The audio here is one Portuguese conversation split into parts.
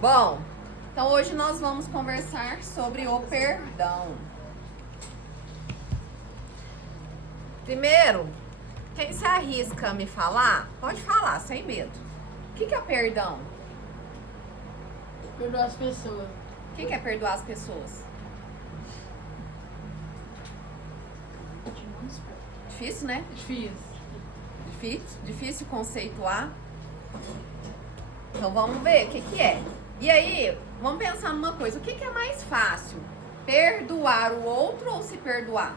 Bom, então hoje nós vamos conversar sobre o perdão. Primeiro, quem se arrisca a me falar, pode falar, sem medo. O que é perdão? Perdoar as pessoas. O que é perdoar as pessoas? Difícil, né? Difícil conceituar. Então vamos ver o que é. E aí, vamos pensar numa coisa. O que é mais fácil? Perdoar o outro ou se perdoar?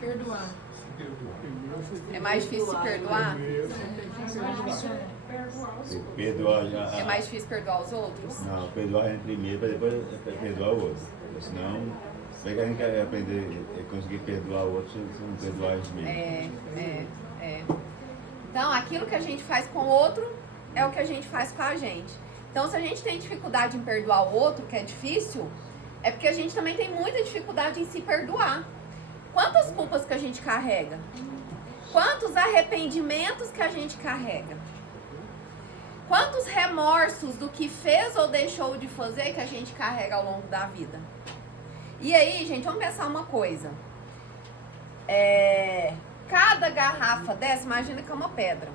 Perdoar. É mais difícil se perdoar? Perdoar já. É mais difícil perdoar os outros? Não, perdoar a gente primeiro para depois perdoar o outro. Porque senão, como é que a gente quer aprender a conseguir perdoar o outro se não perdoar a gente mesmo? Então, aquilo que a gente faz com o outro é o que a gente faz com a gente. Então, se a gente tem dificuldade em perdoar o outro, que é difícil, é porque a gente também tem muita dificuldade em se perdoar. Quantas culpas que a gente carrega? Quantos arrependimentos que a gente carrega? Quantos remorsos do que fez ou deixou de fazer que a gente carrega ao longo da vida? E aí, gente, vamos pensar uma coisa. Cada garrafa dessa, imagina que é uma pedra.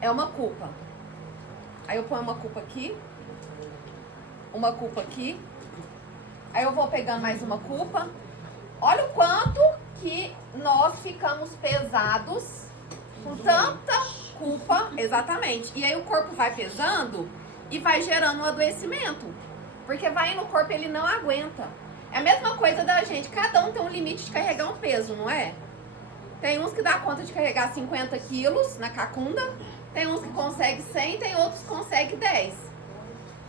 É uma culpa. Aí eu ponho uma culpa aqui. Uma culpa aqui. Aí eu vou pegando mais uma culpa. Olha o quanto que nós ficamos pesados com tanta culpa. Exatamente. E aí o corpo vai pesando e vai gerando um adoecimento. Porque vai no corpo, ele não aguenta. É a mesma coisa da gente. Cada um tem um limite de carregar um peso, não é? Tem uns que dá conta de carregar 50 quilos na cacunda. Tem uns que conseguem 100, tem outros que conseguem 10.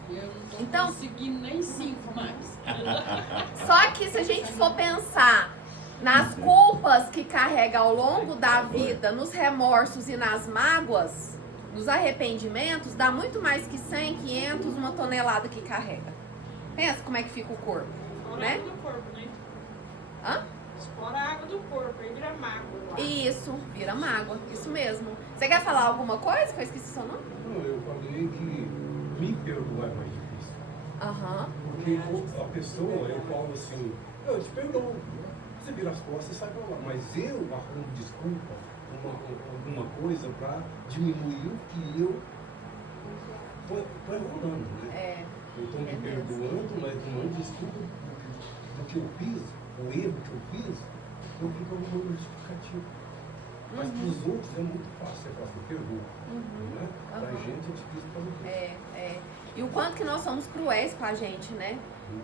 Eu não tô Então, conseguindo nem 5 mais. Só que se a gente for pensar nas culpas que carrega ao longo da vida, nos remorsos e nas mágoas, nos arrependimentos, dá muito mais que 100, 500, uma tonelada que carrega. Pensa como é que fica o corpo, Explora né? a água do corpo, né? Hã? Explora a água do corpo, aí vira mágoa. Isso, vira mágoa, isso mesmo. Você quer falar alguma coisa que eu esqueci seu nome? Não, eu falei que me perdoar é mais difícil. Aham. Porque a pessoa, eu falo assim, eu te perdoo. Você vira as costas e sai pra lá. Mas eu arrumo desculpa, alguma coisa pra diminuir o que eu tô errando, né? Eu estou me perdoando, mas não desculpa do que eu fiz, o erro que eu fiz, eu fico arrumando justificativo. Mas para os outros é muito fácil, você fala, eu perdoo. Né? Pra gente é difícil fazer. E o quanto que nós somos cruéis com a gente, né?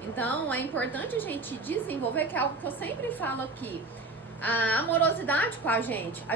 Então, é importante a gente desenvolver, que é algo que eu sempre falo aqui, a amorosidade com a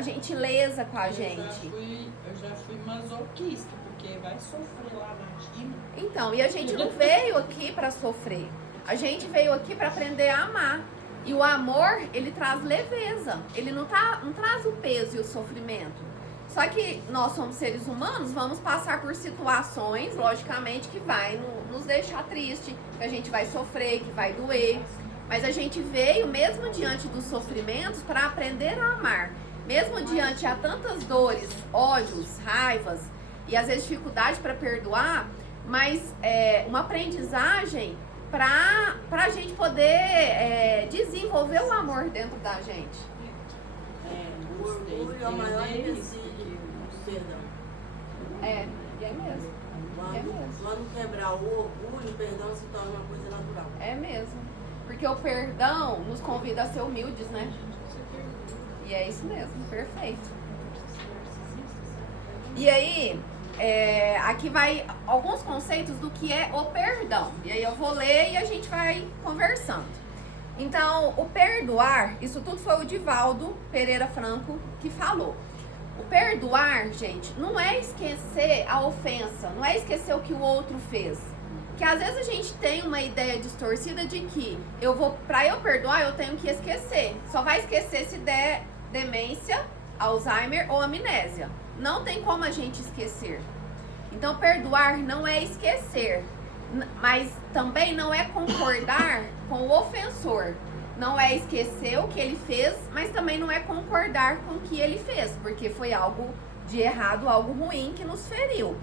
gentileza com a gente. Eu já fui masoquista, porque vai sofrer lá na China. Então, e a gente não veio aqui para sofrer. A gente veio aqui para aprender a amar. E o amor, ele traz leveza. Ele não traz o peso e o sofrimento. Só que nós somos seres humanos, vamos passar por situações, logicamente, que vai nos deixar triste, que a gente vai sofrer, que vai doer. Mas a gente veio, mesmo diante dos sofrimentos, para aprender a amar. Mesmo diante a tantas dores, ódios, raivas e às vezes dificuldade para perdoar, mas uma aprendizagem para a gente poder desenvolver o amor dentro da gente. O orgulho é o maior inimigo do perdão. E é mesmo. Quando quebrar o orgulho, o perdão se torna uma coisa natural. É mesmo. Porque o perdão nos convida a ser humildes, né? E é isso mesmo, perfeito. E aí, aqui vai alguns conceitos do que é o perdão. E aí eu vou ler e a gente vai conversando. Então, o perdoar, isso tudo foi o Divaldo Pereira Franco que falou. O perdoar, gente, não é esquecer a ofensa, não é esquecer o que o outro fez. Que às vezes a gente tem uma ideia distorcida de que pra eu perdoar, eu tenho que esquecer. Só vai esquecer se der demência, Alzheimer ou amnésia. Não tem como a gente esquecer. Então, perdoar não é esquecer, mas também não é concordar com o ofensor. Não é esquecer o que ele fez, mas também não é concordar com o que ele fez, porque foi algo de errado, algo ruim que nos feriu.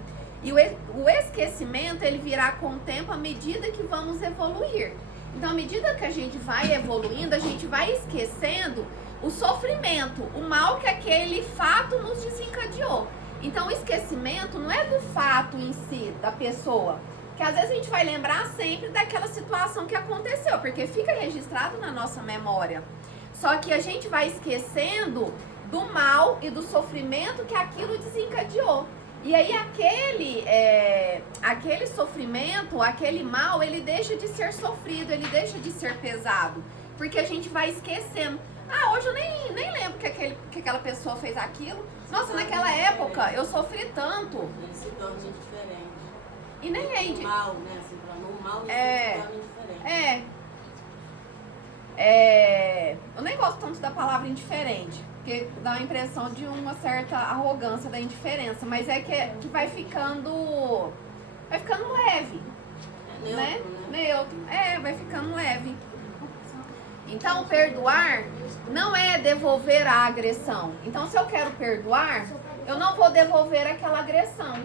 E o esquecimento, ele virá com o tempo à medida que vamos evoluir. Então, à medida que a gente vai evoluindo, a gente vai esquecendo o sofrimento, o mal que aquele fato nos desencadeou. Então, o esquecimento não é do fato em si, da pessoa. Que às vezes a gente vai lembrar sempre daquela situação que aconteceu, porque fica registrado na nossa memória. Só que a gente vai esquecendo do mal e do sofrimento que aquilo desencadeou. E aí aquele sofrimento, aquele mal, ele deixa de ser sofrido, ele deixa de ser pesado. Porque a gente vai esquecendo. Ah, hoje eu nem lembro que aquela pessoa fez aquilo. Nossa, naquela época eu sofri tanto. Ele se torna indiferente. E nem é Mal, né? Assim, no mal ele se torna indiferente. Eu nem gosto tanto da palavra indiferente, porque dá a impressão de uma certa arrogância da indiferença, mas é que vai ficando leve, É neutro, né? né? Neutro. Vai ficando leve. Então, perdoar não é devolver a agressão. Então, se eu quero perdoar, eu não vou devolver aquela agressão.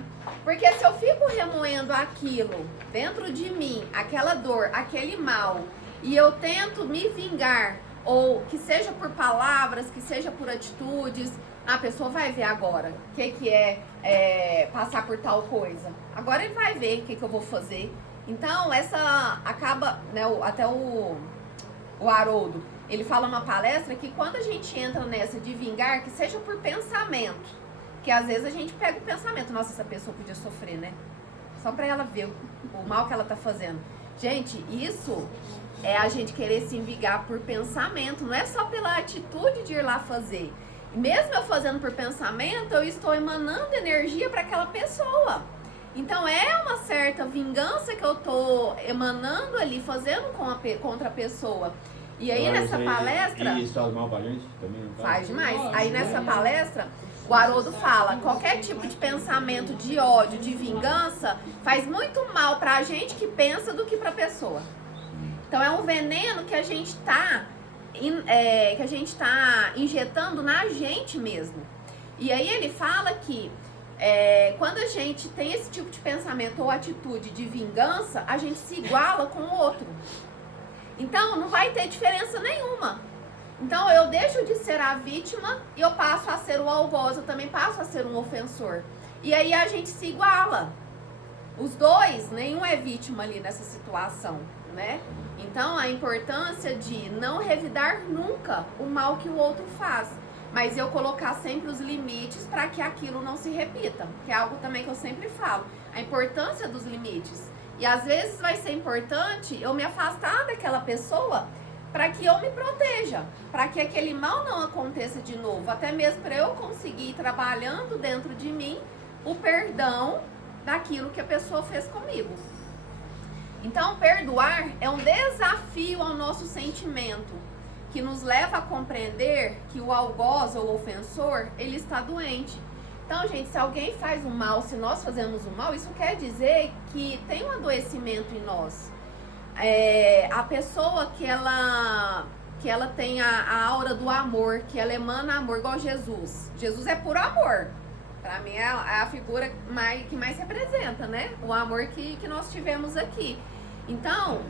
Porque se eu fico remoendo aquilo dentro de mim, aquela dor, aquele mal, e eu tento me vingar, ou que seja por palavras, que seja por atitudes, a pessoa vai ver agora o que é passar por tal coisa. Agora ele vai ver o que eu vou fazer. Então, essa acaba, né, até o Haroldo, ele fala numa palestra que quando a gente entra nessa de vingar, que seja por pensamento, que às vezes a gente pega o pensamento, nossa, essa pessoa podia sofrer, né? Só pra ela ver o mal que ela tá fazendo. Gente, isso é a gente querer se vingar por pensamento, não é só pela atitude de ir lá fazer. Mesmo eu fazendo por pensamento, eu estou emanando energia para aquela pessoa. Então é uma certa vingança que eu tô emanando ali, fazendo contra a pessoa. E aí nessa palestra... E isso faz mal pra gente também? Não Faz demais. Aí nessa palestra, o Haroldo fala, qualquer tipo de pensamento de ódio, de vingança, faz muito mal pra gente que pensa do que pra pessoa. Então é um veneno que a gente tá injetando na gente mesmo. E aí ele fala que quando a gente tem esse tipo de pensamento ou atitude de vingança, a gente se iguala com o outro. Então não vai ter diferença nenhuma. Então eu deixo de ser a vítima e eu passo a ser o algoz, eu também passo a ser um ofensor. E aí a gente se iguala. Os dois, nenhum é vítima ali nessa situação, né? Então a importância de não revidar nunca o mal que o outro faz. Mas eu colocar sempre os limites para que aquilo não se repita. Que é algo também que eu sempre falo. A importância dos limites. E às vezes vai ser importante eu me afastar daquela pessoa para que eu me proteja. Para que aquele mal não aconteça de novo. Até mesmo para eu conseguir ir trabalhando dentro de mim o perdão daquilo que a pessoa fez comigo. Então, perdoar é um desafio ao nosso sentimento, que nos leva a compreender que o algoz ou o ofensor, ele está doente. Então, gente, se alguém faz o mal, se nós fazemos o mal, isso quer dizer que tem um adoecimento em nós. A pessoa que ela tem a aura do amor, que ela emana amor, igual Jesus. Jesus é puro amor. Para mim é a figura que mais representa, né? O amor que nós tivemos aqui. Então,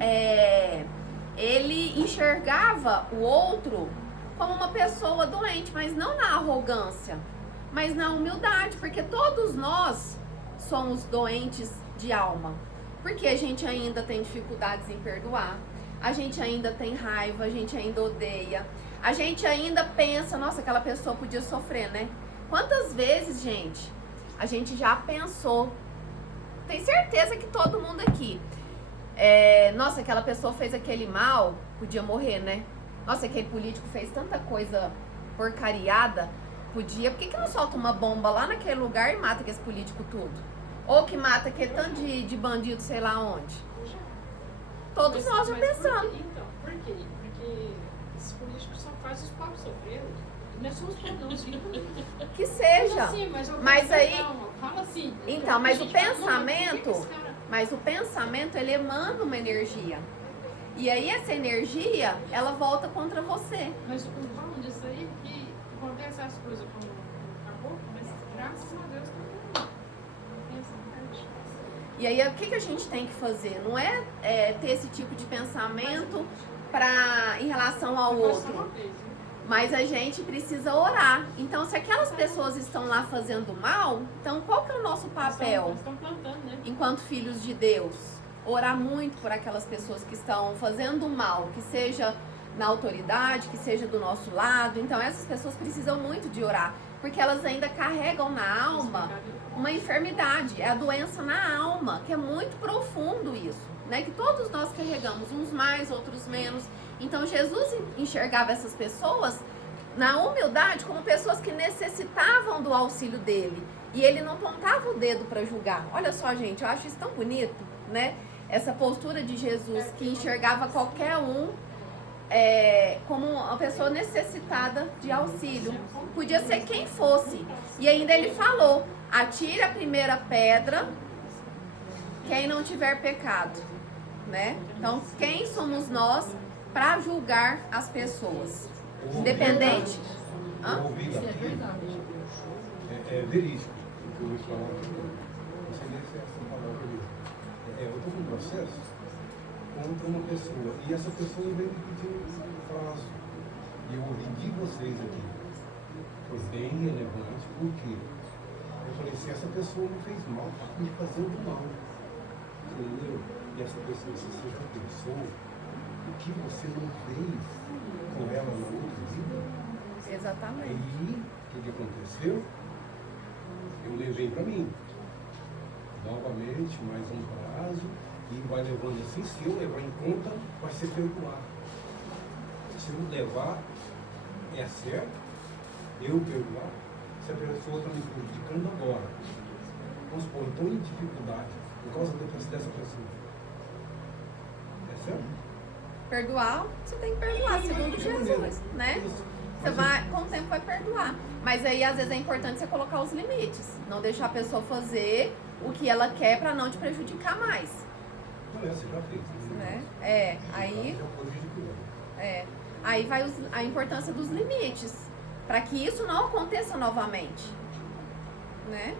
ele enxergava o outro como uma pessoa doente, mas não na arrogância, mas na humildade, porque todos nós somos doentes de alma. Porque a gente ainda tem dificuldades em perdoar, a gente ainda tem raiva, a gente ainda odeia, a gente ainda pensa, nossa, aquela pessoa podia sofrer, né? Quantas vezes, gente, a gente já pensou, tem certeza que todo mundo aqui, nossa, aquela pessoa fez aquele mal, podia morrer, né? Nossa, aquele político fez tanta coisa porcariada, podia, por que não solta uma bomba lá naquele lugar e mata aquele político tudo? Ou que mata aquele tanto de bandido, sei lá onde? Todos nós já pensamos. Então, por quê? Porque esses políticos só fazem os pobres sofrerem. Não é só os pobres, não. Que seja. Assim, Mas aí... Calma, fala assim. Então, mas o A gente fala, pensamento... não, mas por que esse cara- Mas o pensamento, ele emana uma energia. E aí essa energia, ela volta contra você. Mas o bom disso aí é que acontece as coisas com o caboclo, mas graças a Deus tá bom. Essa parte. E aí, o que a gente tem que fazer? Não é, ter esse tipo de pensamento em relação ao outro, mas a gente precisa orar. Então, se aquelas pessoas estão lá fazendo mal, então qual que é o nosso papel Estão plantando, né? enquanto filhos de Deus? Orar muito por aquelas pessoas que estão fazendo mal, que seja na autoridade, que seja do nosso lado. Então, essas pessoas precisam muito de orar, porque elas ainda carregam na alma uma enfermidade, é a doença na alma, que é muito profundo isso, né? Que todos nós carregamos, uns mais, outros menos. Então Jesus enxergava essas pessoas na humildade como pessoas que necessitavam do auxílio dele. E ele não apontava o dedo para julgar. Olha só, gente, eu acho isso tão bonito, né? Essa postura de Jesus que enxergava qualquer um como uma pessoa necessitada de auxílio. Podia ser quem fosse. E ainda ele falou: atire a primeira pedra quem não tiver pecado, né? Então, quem somos nós para julgar as pessoas? Independente. Eu ouvi aqui, é verídico o que eu vou falar aqui. Não sei nem se é essa palavra mesmo. Eu estou com um processo contra uma pessoa e essa pessoa veio me pedir um prazo. E eu ouvi de vocês aqui. Foi bem relevante, porque eu falei, se essa pessoa não fez mal, está me fazendo mal. Entendeu? E essa pessoa, se você já pensou o que você não fez com ela na outra vida? Exatamente. Aí, o que aconteceu? Eu levei para mim. Novamente, mais um prazo, e vai levando assim. Se eu levar em conta, vai ser perdoado. Se eu levar, é certo, eu perdoar, se a pessoa está me prejudicando agora. Vamos supor, então em dificuldade, por causa dessa pessoa. É certo? Perdoar, você tem que perdoar, segundo Jesus, né? Você vai, com o tempo vai perdoar. Mas aí, às vezes, é importante você colocar os limites. Não deixar a pessoa fazer o que ela quer para não te prejudicar mais. Não é, você já fez. Né? Aí... Já foi ridículo. Aí vai a importância dos limites, para que isso não aconteça novamente, né?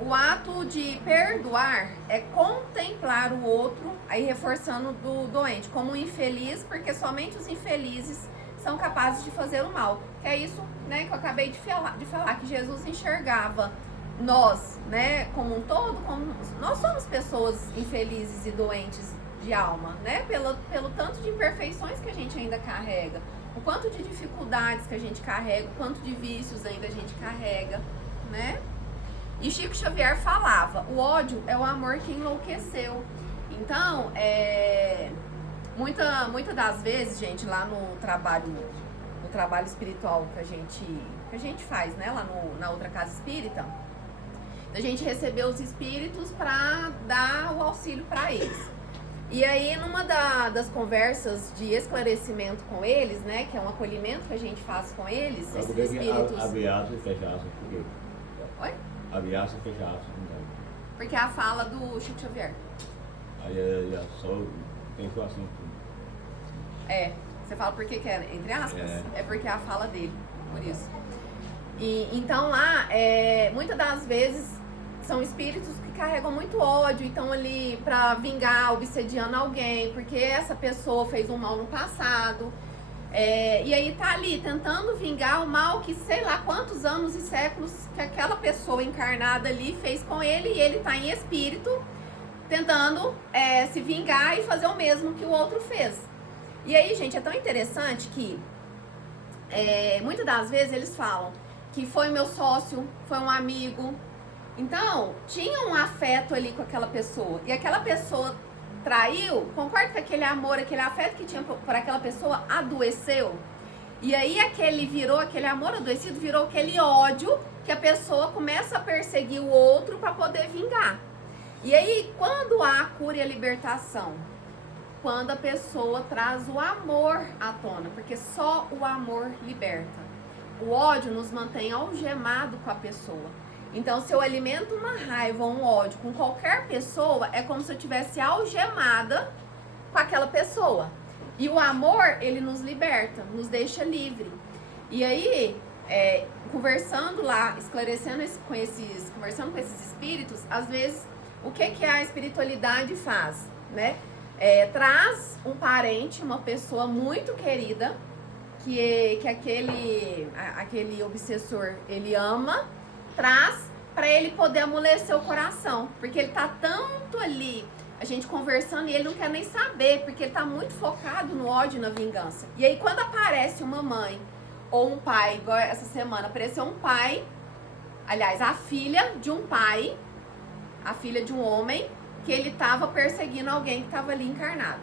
O ato de perdoar é contemplar o outro, aí reforçando do doente, como um infeliz, porque somente os infelizes são capazes de fazer o mal. Que é isso, né, que eu acabei de falar, que Jesus enxergava nós, né, como um todo, como nós somos pessoas infelizes e doentes de alma, né? Pelo tanto de imperfeições que a gente ainda carrega, o quanto de dificuldades que a gente carrega, o quanto de vícios ainda a gente carrega, né? E Chico Xavier falava: o ódio é o amor que enlouqueceu. Então, muita das vezes, gente, lá no trabalho espiritual que a gente faz, né? Lá na outra casa espírita, a gente recebeu os espíritos para dar o auxílio para eles. E aí, numa das conversas de esclarecimento com eles, né, que é um acolhimento que a gente faz com eles, esses espíritos... Abre aspas e fecha aspas, por quê? Oi? Abre aspas e fecha aspas, então. Porque é a fala do Chico Xavier. Aí só tem que o assunto. Você fala por que é entre aspas? É porque é a fala dele, por isso. E então lá, muitas das vezes, são espíritos que carregam muito ódio e estão ali para vingar, obsediando alguém, porque essa pessoa fez um mal no passado. E aí tá ali tentando vingar o mal que sei lá quantos anos e séculos que aquela pessoa encarnada ali fez com ele, e ele tá em espírito tentando se vingar e fazer o mesmo que o outro fez. E aí, gente, é tão interessante que muitas das vezes eles falam que foi meu sócio, foi um amigo. Então, tinha um afeto ali com aquela pessoa. E aquela pessoa traiu, concorda que aquele amor, aquele afeto que tinha por aquela pessoa adoeceu? E aí aquele amor adoecido virou aquele ódio que a pessoa começa a perseguir o outro para poder vingar. E aí, quando há cura e a libertação? Quando a pessoa traz o amor à tona, porque só o amor liberta. O ódio nos mantém algemado com a pessoa. Então, se eu alimento uma raiva ou um ódio com qualquer pessoa, é como se eu estivesse algemada com aquela pessoa. E o amor, ele nos liberta, nos deixa livre. E aí, conversando lá, esclarecendo conversando com esses espíritos, às vezes, o que a espiritualidade faz, né? Traz um parente, uma pessoa muito querida, que aquele obsessor, ele ama, traz para ele poder amolecer o coração, porque ele tá tanto ali, a gente conversando, e ele não quer nem saber, porque ele tá muito focado no ódio e na vingança. E aí, quando aparece uma mãe ou um pai, igual essa semana, apareceu um pai, aliás, a filha de um pai, a filha de um homem, que ele tava perseguindo alguém que tava ali encarnado.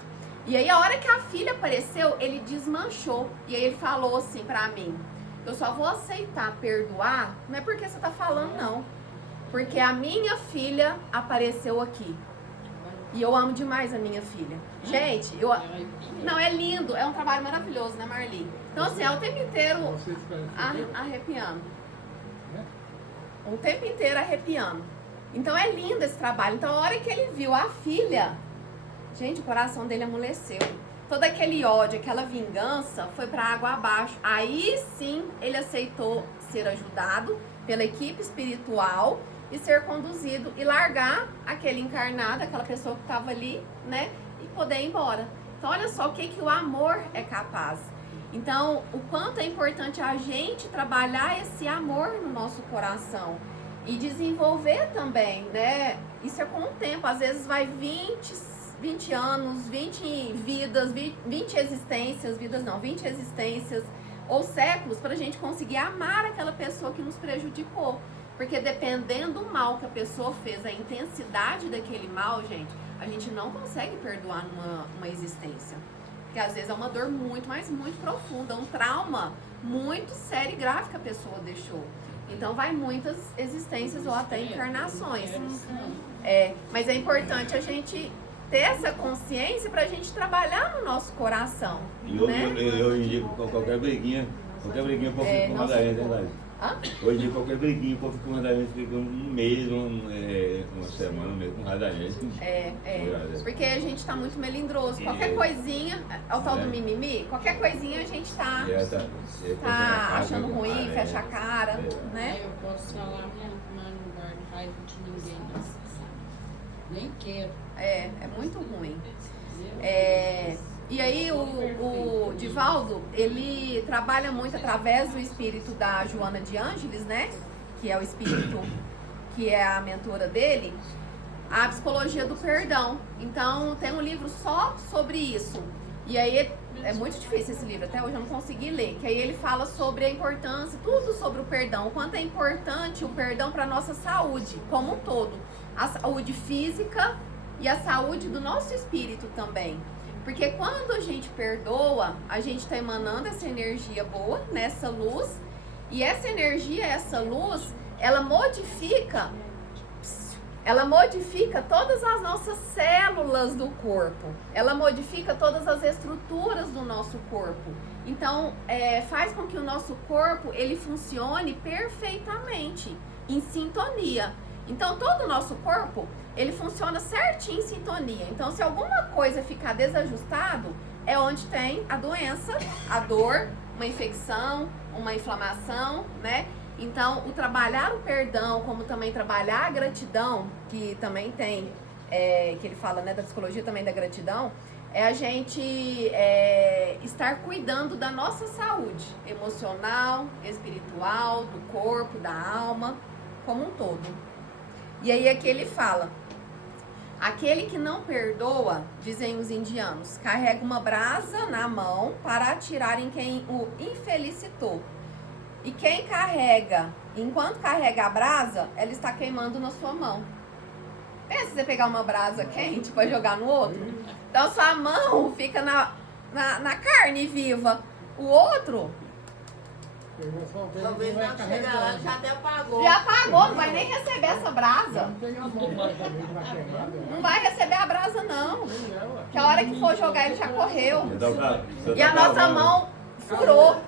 E aí, a hora que a filha apareceu, ele desmanchou. E aí, ele falou assim pra mim, eu só vou aceitar perdoar, não é porque você tá falando, não. Porque a minha filha apareceu aqui. E eu amo demais a minha filha. Gente, não, é lindo. É um trabalho maravilhoso, né, Marli? Então, assim, é o tempo inteiro arrepiando. O tempo inteiro arrepiando. Então, é lindo esse trabalho. Então, a hora que ele viu a filha, gente, o coração dele amoleceu. Todo aquele ódio, aquela vingança foi pra água abaixo. Aí, sim, ele aceitou ser ajudado pela equipe espiritual e ser conduzido e largar aquele encarnado, aquela pessoa que estava ali, né? E poder ir embora. Então, olha só o que o amor é capaz. Então, o quanto é importante a gente trabalhar esse amor no nosso coração e desenvolver também, né? Isso é com o tempo. Às vezes vai 20 anos, 20 vidas, 20 existências, 20 existências ou séculos para a gente conseguir amar aquela pessoa que nos prejudicou. Porque dependendo do mal que a pessoa fez, a intensidade daquele mal, gente, a gente não consegue perdoar numa existência. Porque às vezes é uma dor muito, mas muito profunda, um trauma muito sério e grave que a pessoa deixou. Então vai muitas existências ou até encarnações. Mas é importante a gente ter essa consciência pra gente trabalhar no nosso coração. E né? eu indico qualquer briguinha o povo fica com radainha, verdade. Hoje em dia, qualquer briguinha, o povo fica com radainha, fica um mês, uma semana mesmo com radainha. Porque a gente tá muito melindroso. Qualquer coisinha, é o tal do mimimi, qualquer coisinha a gente tá achando ruim, fecha a cara, né? Eu posso falar muito, mas não guardo raiva de ninguém, nem quero. É muito ruim. E aí o Divaldo, ele trabalha muito através do espírito da Joana de Ângeles, né? Que é o espírito que é a mentora dele, a psicologia do perdão. Então tem um livro só sobre isso. E aí é muito difícil esse livro, até hoje eu não consegui ler. Que aí ele fala sobre a importância, tudo sobre o perdão, o quanto é importante o perdão para a nossa saúde como um todo. A saúde física e a saúde do nosso espírito também. Porque quando a gente perdoa, a gente está emanando essa energia boa, nessa luz, e essa energia, essa luz, ela modifica todas as nossas células do corpo, ela modifica todas as estruturas do nosso corpo. Então, faz com que o nosso corpo, ele funcione perfeitamente, em sintonia. Então, todo o nosso corpo, ele funciona certinho em sintonia. Então, se alguma coisa ficar desajustado, é onde tem a doença, a dor, uma infecção, uma inflamação, né? Então, o trabalhar o perdão, como também trabalhar a gratidão, que também tem, que ele fala, né, da psicologia também da gratidão, é a gente estar cuidando da nossa saúde emocional, espiritual, do corpo, da alma, como um todo. E aí aqui ele fala, aquele que não perdoa, dizem os indianos, carrega uma brasa na mão para atirar em quem o infelicitou. E quem carrega, enquanto carrega a brasa, ela está queimando na sua mão. Pensa você pegar uma brasa quente para jogar no outro? Então sua mão fica na carne viva. O outro... Talvez não chegar lá, já até apagou. Já apagou, não vai nem receber essa brasa. Não vai receber a brasa, não. Que a hora que for jogar, ele já correu. E a nossa mão furou.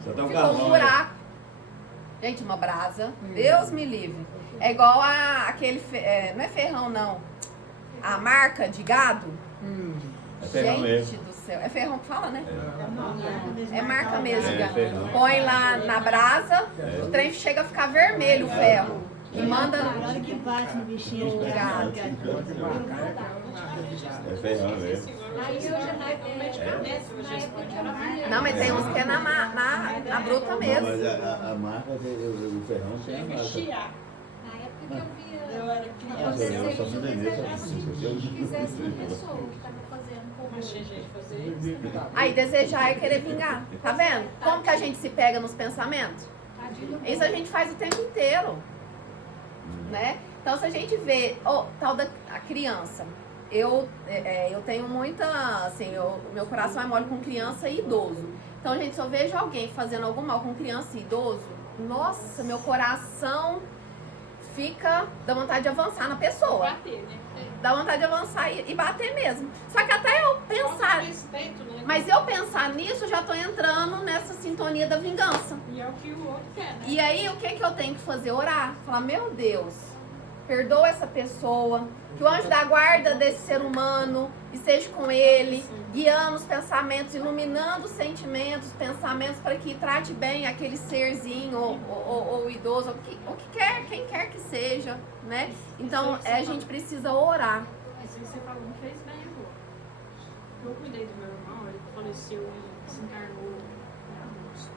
Ficou um buraco. Gente, uma brasa, Deus me livre. É igual aquele, não é ferrão, não. A marca de gado. Gente do céu. É ferrão que fala, né? É marca mesmo. É, ferrão. Põe lá na brasa, o trem chega a ficar vermelho o ferro. E manda. Na hora que bate no bichinho, É ferrão mesmo. Aí eu já no medicamento, hoje eles podem tirar. Não, mas tem uns que é na bruta mesmo. Mas a marca, o ferrão tem a Chega a marca. chiar. Na época que eu via eu era Nossa, criança. eu só fui vender, que fizesse uma pessoa que estava fazendo como Mas tinha gente de fazer isso. Aí desejar é querer vingar. Tá vendo? Como que a gente se pega nos pensamentos? Isso a gente faz o tempo inteiro. Né? Então, se a gente vê tal da a criança, eu tenho muita, assim, meu coração é mole com criança e idoso. Então, gente, se eu vejo alguém fazendo algum mal com criança e idoso, nossa, meu coração dá vontade de avançar na pessoa. Bater, né? Dá vontade de avançar e bater mesmo. Só que até eu pensar, Respeito, né? mas eu pensar nisso, eu já tô entrando nessa sintonia da vingança. E é o que o outro quer, né? E aí, o que eu tenho que fazer? Orar. Falar, meu Deus, perdoa essa pessoa, que o anjo da guarda desse ser humano esteja com ele, guiando os pensamentos, iluminando os sentimentos, os pensamentos, para que trate bem aquele serzinho, ou idoso, o que quer, quem quer que seja, né? Então, a gente precisa orar. Isso aí você falou, não fez bem agora. Eu cuidei do meu irmão, ele faleceu e se encarnou em agosto.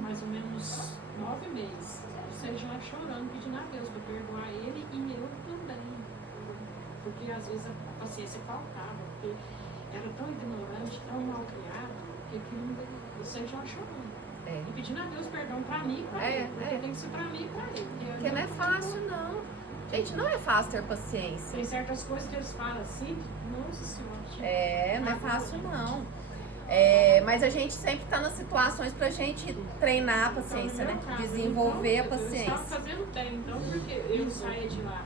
Mais ou menos 9 meses. Ou seja, lá chorando, pedindo a Deus para perdoar ele e eu também. Porque às vezes a paciência faltava, porque era tão ignorante, tão mal criado, que aquilo não você já chorando. É. E pedindo a Deus perdão para mim e para ele. Porque tem que ser para mim e para ele. Porque não é fácil, não. Gente, não é fácil ter paciência. Tem certas coisas que eles falam assim, nossa senhora. Não é fácil, não. Mas a gente sempre está nas situações pra gente treinar a paciência, né? Desenvolver a Eu paciência. estava fazendo tempo, então, porque eu saía de lá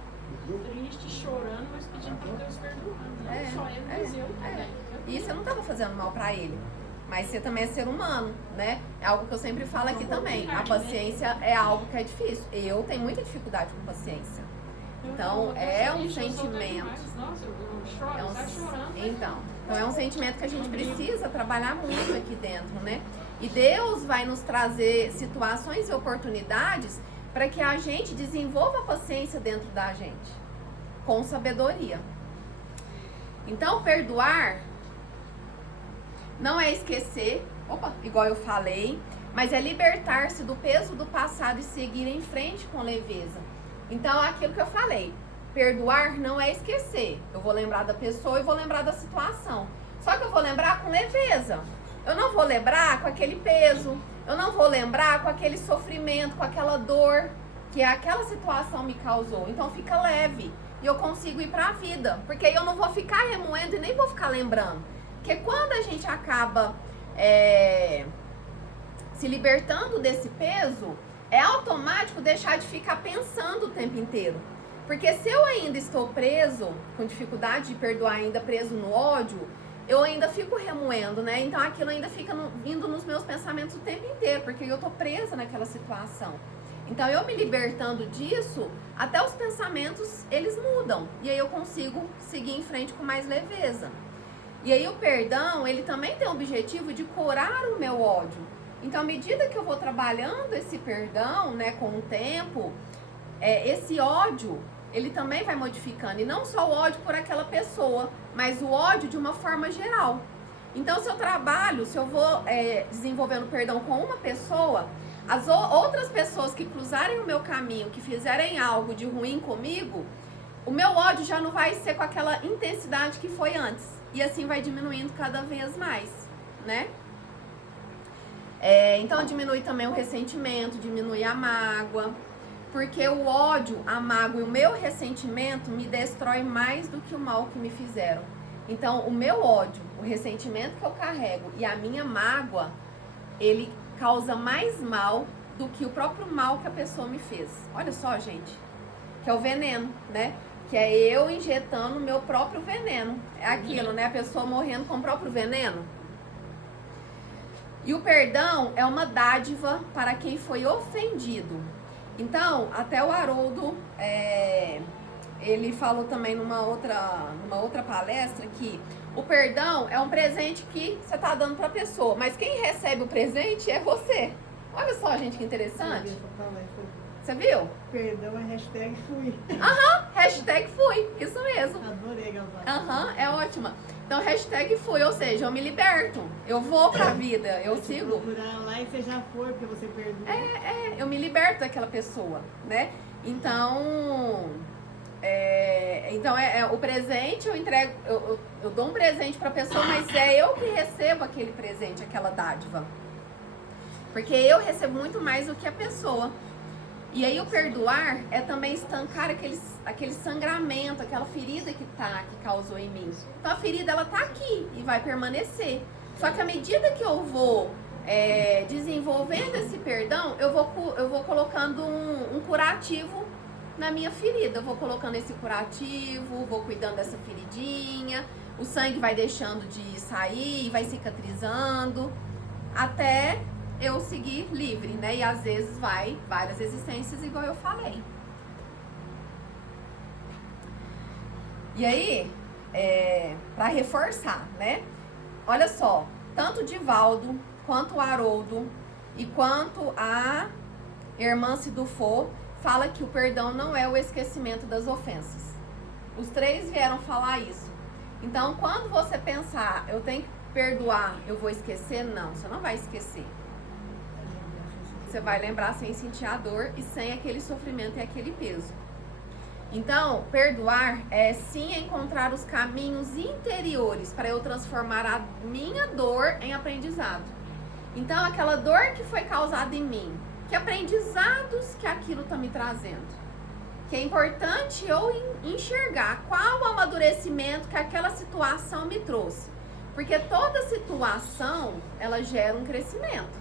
triste, chorando, mas pedindo para Deus perdoar. Não só ele, mas eu também. E você não estava fazendo mal pra ele. Mas você também é ser humano, né? É algo que eu sempre falo aqui também. A paciência é algo que é difícil. Eu tenho muita dificuldade com paciência. Então, é um sentimento. Nossa, eu choro, É um- tá chorando. Então é um sentimento que a gente precisa trabalhar muito aqui dentro, né? E Deus vai nos trazer situações e oportunidades para que a gente desenvolva a paciência dentro da gente, com sabedoria. Então, perdoar não é esquecer, igual eu falei, mas é libertar-se do peso do passado e seguir em frente com leveza. Então, aquilo que eu falei, perdoar não é esquecer. Eu vou lembrar da pessoa e vou lembrar da situação. Só que eu vou lembrar com leveza. Eu não vou lembrar com aquele peso. Eu não vou lembrar com aquele sofrimento, com aquela dor que aquela situação me causou. Então fica leve e eu consigo ir para a vida. Porque eu não vou ficar remoendo e nem vou ficar lembrando. Porque quando a gente acaba se libertando desse peso, é automático deixar de ficar pensando o tempo inteiro. Porque se eu ainda estou preso, com dificuldade de perdoar, ainda preso no ódio, eu ainda fico remoendo, né? Então aquilo ainda fica vindo nos meus pensamentos o tempo inteiro, porque eu tô presa naquela situação. Então eu me libertando disso, até os pensamentos, eles mudam. E aí eu consigo seguir em frente com mais leveza. E aí o perdão, ele também tem o objetivo de curar o meu ódio. Então à medida que eu vou trabalhando esse perdão, né, com o tempo, esse ódio, ele também vai modificando. E não só o ódio por aquela pessoa, mas o ódio de uma forma geral. Então, se eu vou desenvolvendo perdão com uma pessoa, as outras pessoas que cruzarem o meu caminho, que fizerem algo de ruim comigo, o meu ódio já não vai ser com aquela intensidade que foi antes. E assim vai diminuindo cada vez mais, né? Então, diminui também o ressentimento, diminui a mágoa. Porque o ódio, a mágoa e o meu ressentimento me destrói mais do que o mal que me fizeram. Então, o meu ódio, o ressentimento que eu carrego e a minha mágoa, ele causa mais mal do que o próprio mal que a pessoa me fez. Olha só, gente, que é o veneno, né? Que é eu injetando o meu próprio veneno. É aquilo, né? A pessoa morrendo com o próprio veneno. E o perdão é uma dádiva para quem foi ofendido. Então, até o Haroldo ele falou também numa outra palestra que o perdão é um presente que você tá dando pra pessoa, mas quem recebe o presente é você. Olha só, gente, que interessante. Você viu? Perdão é hashtag fui. Hashtag fui, isso mesmo. Adorei, Galvão. É ótima. Então, hashtag fui, ou seja, eu me liberto. Eu vou pra vida, eu sigo. Procurar lá e você já foi, porque você perdoou. Eu me liberto daquela pessoa, né? Então, o presente eu entrego, eu dou um presente pra pessoa, mas é eu que recebo aquele presente, aquela dádiva. Porque eu recebo muito mais do que a pessoa. E aí o perdoar é também estancar aquele sangramento, aquela ferida que causou em mim. Então a ferida, ela tá aqui e vai permanecer. Só que à medida que eu vou desenvolvendo esse perdão, eu vou colocando um curativo na minha ferida. Eu vou colocando esse curativo, vou cuidando dessa feridinha, o sangue vai deixando de sair, vai cicatrizando, até eu seguir livre, né? E às vezes vai várias existências, igual eu falei. E aí, para reforçar, né? Olha só, tanto Divaldo, quanto o Haroldo e quanto a irmã Sidufo fala que o perdão não é o esquecimento das ofensas. Os três vieram falar isso. Então, quando você pensar, eu tenho que perdoar, eu vou esquecer? Não, você não vai esquecer. Você vai lembrar sem sentir a dor e sem aquele sofrimento e aquele peso. Então, perdoar é sim encontrar os caminhos interiores para eu transformar a minha dor em aprendizado. Então, aquela dor que foi causada em mim, que aprendizados que aquilo está me trazendo. Que é importante eu enxergar qual o amadurecimento que aquela situação me trouxe. Porque toda situação, ela gera um crescimento.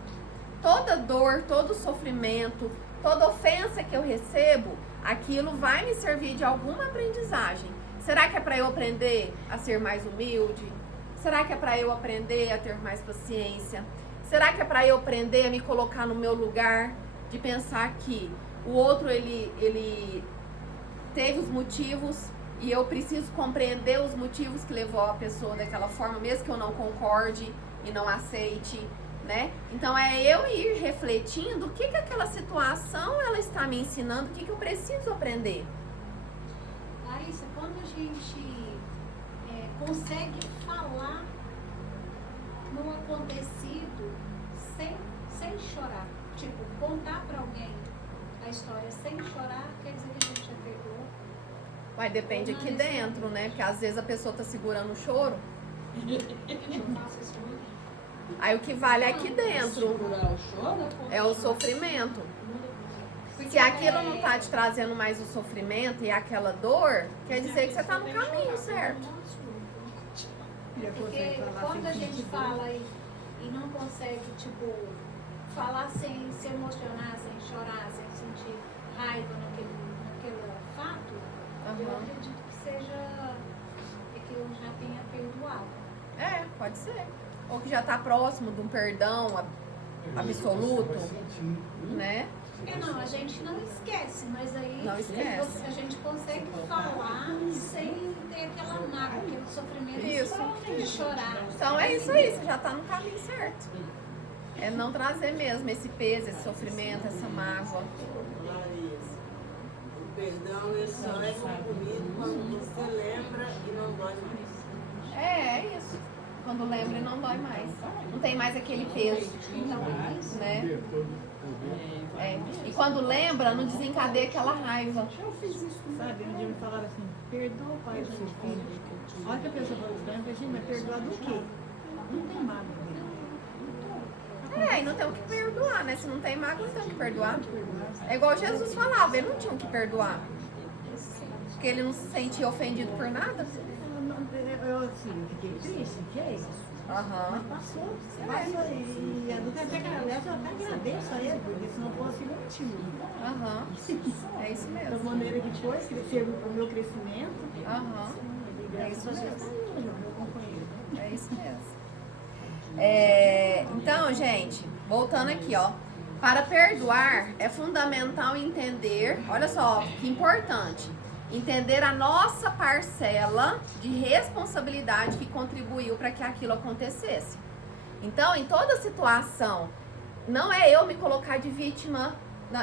Toda dor, todo sofrimento, toda ofensa que eu recebo, aquilo vai me servir de alguma aprendizagem. Será que é para eu aprender a ser mais humilde? Será que é para eu aprender a ter mais paciência? Será que é para eu aprender a me colocar no meu lugar, de pensar que o outro ele teve os motivos e eu preciso compreender os motivos que levou a pessoa daquela forma, mesmo que eu não concorde e não aceite, né? Então é eu ir refletindo o que aquela situação ela está me ensinando, o que eu preciso aprender. Larissa, quando a gente consegue falar num acontecido sem chorar, tipo, contar pra alguém a história sem chorar, quer dizer que a gente já perdoou? Mas depende aqui dentro, né? Porque às vezes a pessoa tá segurando o choro. Aí o que vale é aqui dentro. É o sofrimento. Se aquilo não tá te trazendo mais o sofrimento e aquela dor, quer dizer que você tá no caminho certo. Porque quando a gente fala e não consegue, tipo, falar sem se emocionar, sem chorar, sem sentir raiva naquele fato, eu acredito que seja que eu já tenha perdoado. Pode ser. Ou que já tá próximo de um perdão absoluto, né? Não, a gente não esquece, mas aí não esquece. A gente consegue falar sem ter aquela mágoa, aquele sofrimento, de chorar. Então é isso aí, você já tá no caminho certo. É não trazer mesmo esse peso, esse sofrimento, essa mágoa. Larissa, o perdão só é concluído quando você lembra e não dói mais. É isso. Quando lembra e não dói mais. Não tem mais aquele peso, né? E quando lembra, não desencadeia aquela raiva. Eu fiz isso, sabe? Um dia me falaram assim, perdoa o pai do seu filho. Olha que a pessoa falou pra mim, eu falei, mas perdoar do quê? Não tem mágoa. E não tem o que perdoar, né? Se não tem mágoa, não tem o que perdoar. É igual Jesus falava, ele não tinha o que perdoar. Porque ele não se sentia ofendido por nada. Eu assim, fiquei triste, fiquei. Mas passou. E a Duca aliás, eu até agradeço a ele, porque se não fosse motivo. É isso mesmo. Da maneira que foi, crescer o meu crescimento. É isso mesmo. Meu companheiro. É isso mesmo. Então, gente, voltando aqui, ó. Para perdoar, é fundamental entender, olha só, que importante. entender a nossa parcela de responsabilidade que contribuiu para que aquilo acontecesse. Então, em toda situação, não é eu me colocar de vítima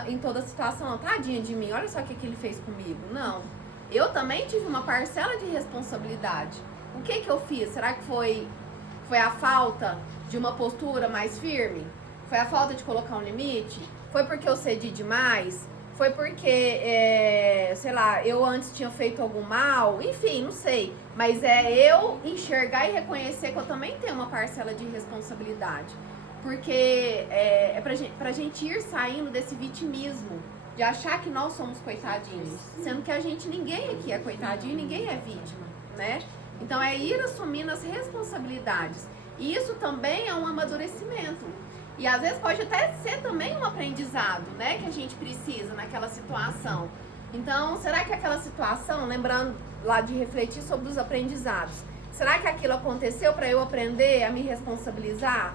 em toda situação, não. Tadinha de mim, olha só o que ele fez comigo. Não. Eu também tive uma parcela de responsabilidade. O que eu fiz? Será que foi a falta de uma postura mais firme? Foi a falta de colocar um limite? Foi porque eu cedi demais? Foi porque, sei lá, eu antes tinha feito algum mal? Enfim, não sei. Mas é eu enxergar e reconhecer que eu também tenho uma parcela de responsabilidade. Porque é pra gente ir saindo desse vitimismo, de achar que nós somos coitadinhos. Sendo que ninguém aqui é coitadinho, ninguém é vítima, né? Então é ir assumindo as responsabilidades. E isso também é um amadurecimento. E às vezes pode até ser também um aprendizado, né? Que a gente precisa naquela situação. Então, será que aquela situação, lembrando lá de refletir sobre os aprendizados, será que aquilo aconteceu para eu aprender a me responsabilizar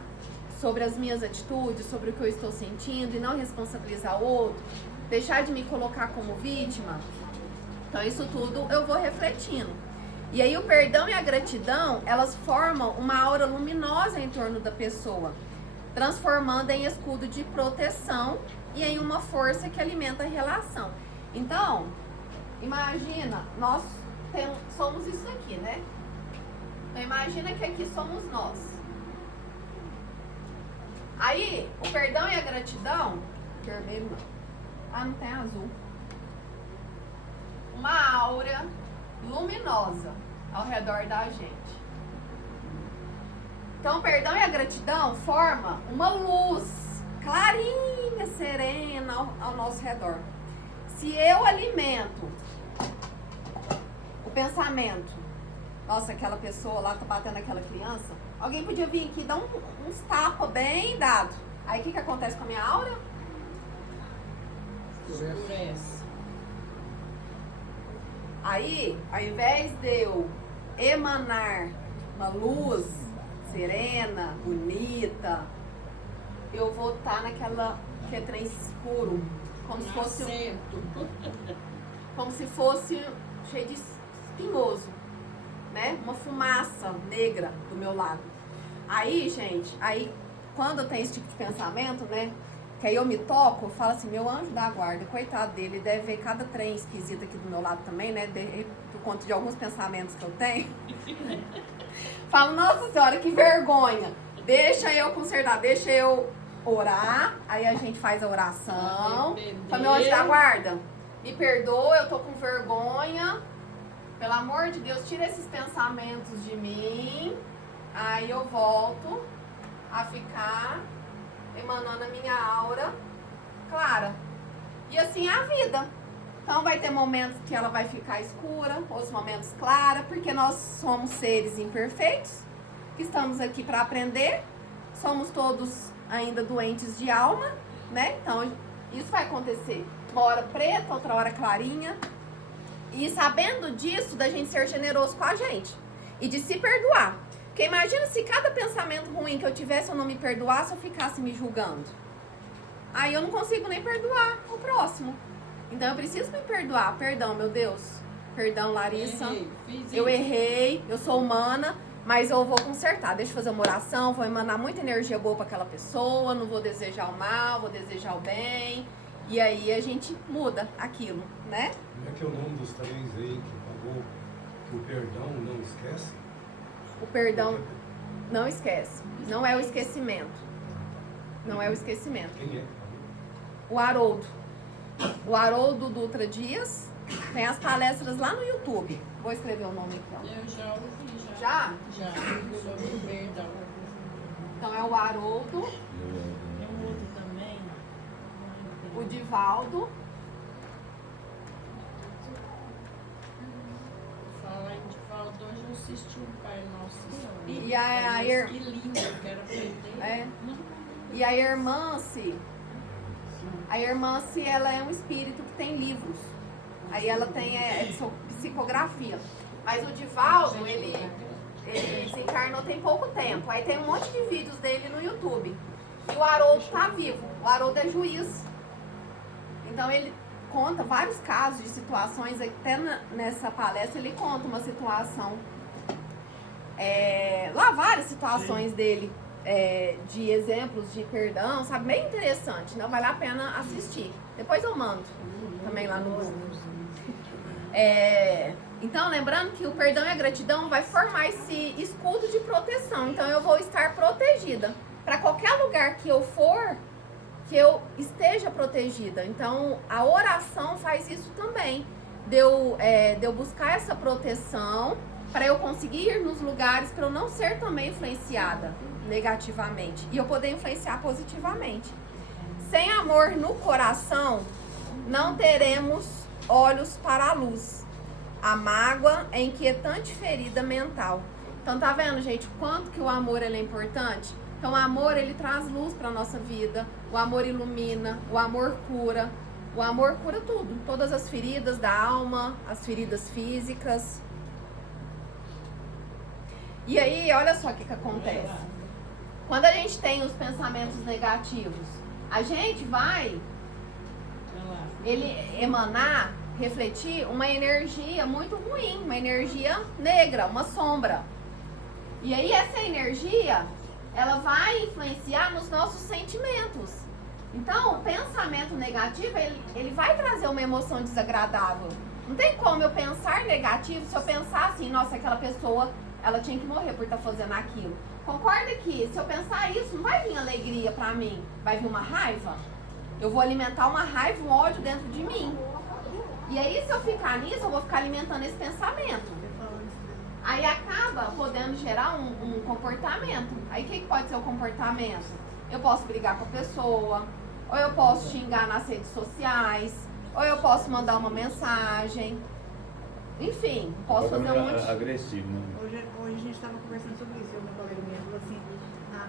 sobre as minhas atitudes, sobre o que eu estou sentindo e não responsabilizar o outro? Deixar de me colocar como vítima? Então, isso tudo eu vou refletindo. E aí o perdão e a gratidão, elas formam uma aura luminosa em torno da pessoa, transformando em escudo de proteção e em uma força que alimenta a relação. Então, imagina, nós somos isso aqui, né? Então, imagina que aqui somos nós. Aí, o perdão e a gratidão, vermelho não. Ah, não tem azul. Uma aura luminosa ao redor da gente. Então, o perdão e a gratidão formam uma luz clarinha, serena ao nosso redor. Se eu alimento o pensamento, nossa, aquela pessoa lá tá batendo aquela criança, alguém podia vir aqui e dar uns tapas bem dado. Aí o que acontece com a minha aura? Escurece. Aí, ao invés de eu emanar uma luz serena, bonita, eu vou estar naquela que é trem escuro, como se fosse cheio de espinhoso, né? Uma fumaça negra do meu lado. Aí, gente, quando eu tenho esse tipo de pensamento, né? Que aí eu me toco, eu falo assim, meu anjo da guarda, coitado dele, deve ver cada trem esquisito aqui do meu lado também, né? Por conta de alguns pensamentos que eu tenho. Falo, nossa senhora, que vergonha. Deixa eu consertar, deixa eu orar. Aí a gente faz a oração. Fala, meu anjo da guarda, me perdoa, eu tô com vergonha. Pelo amor de Deus, tira esses pensamentos de mim. Aí eu volto a ficar emanando a minha aura clara. E assim é a vida. Então vai ter momentos que ela vai ficar escura, outros momentos clara, porque nós somos seres imperfeitos, que estamos aqui para aprender. Somos todos ainda doentes de alma, né? Então isso vai acontecer. Uma hora preta, outra hora clarinha. E sabendo disso, da gente ser generoso com a gente. E de se perdoar. Porque imagina se cada pensamento ruim que eu tivesse eu não me perdoasse, eu ficasse me julgando. Aí eu não consigo nem perdoar o próximo. Então eu preciso me perdoar. Perdão, meu Deus. Perdão, Larissa. Eu errei, eu sou humana, mas eu vou consertar. Deixa eu fazer uma oração, vou emanar muita energia boa para aquela pessoa, não vou desejar o mal, vou desejar o bem. E aí a gente muda aquilo, né? Como é que é o nome dos três aí que falou que o perdão não esquece? O perdão não esquece. Não é o esquecimento. Não é o esquecimento. Quem é? O Haroldo. O Haroldo Dutra Dias. Tem as palestras lá no YouTube. Vou escrever o nome aqui, ó. Eu já ouvi, Já? Já, sobre o perdão. Então é o Haroldo, Tem um outro também. o Divaldo. Falar em Divaldo, hoje eu assisti um Pai Nosso Espírito. E a Que lindo, eu quero aprender. É. E a Irmã-se. A Irmã-se, ela é um espírito que tem livros. Aí ela tem psicografia. Mas o Divaldo, ele se encarnou tem pouco tempo. Aí tem um monte de vídeos dele no YouTube. E o Haroldo tá vivo. O Haroldo é juiz. Então ele conta vários casos de situações, até nessa palestra ele conta uma situação, lá várias situações dele, de exemplos de perdão, sabe? Bem interessante, não vale a pena assistir. Depois eu mando também lá no grupo. Então, lembrando que o perdão e a gratidão vai formar esse escudo de proteção. Então, eu vou estar protegida. Para qualquer lugar que eu for, que eu esteja protegida. Então, a oração faz isso também. De eu buscar essa proteção para eu conseguir ir nos lugares, para eu não ser também influenciada negativamente. E eu poder influenciar positivamente. Sem amor no coração, não teremos olhos para a luz. A mágoa é inquietante ferida mental. Então, tá vendo, gente, o quanto que o amor ele é importante? Então, o amor, ele traz luz para a nossa vida. O amor ilumina, o amor cura. O amor cura tudo. Todas as feridas da alma, as feridas físicas. E aí, olha só o que acontece. Quando a gente tem os pensamentos negativos, a gente vai emanar, refletir uma energia muito ruim, uma energia negra, uma sombra. E aí essa energia, ela vai influenciar nos nossos sentimentos. Então, o pensamento negativo, ele vai trazer uma emoção desagradável. Não tem como eu pensar negativo se eu pensar assim, nossa, aquela pessoa, ela tinha que morrer por estar fazendo aquilo. Concorda que se eu pensar isso, não vai vir alegria pra mim, vai vir uma raiva. Eu vou alimentar uma raiva, um ódio dentro de mim. E aí, se eu ficar nisso, eu vou ficar alimentando esse pensamento. Aí acaba podendo gerar um comportamento. Aí o que pode ser o comportamento? Eu posso brigar com a pessoa, ou eu posso xingar nas redes sociais, ou eu posso mandar uma mensagem. Enfim, posso fazer um monte. Agressivo, né? Hoje a gente estava conversando sobre isso. Uma colega minha falou assim,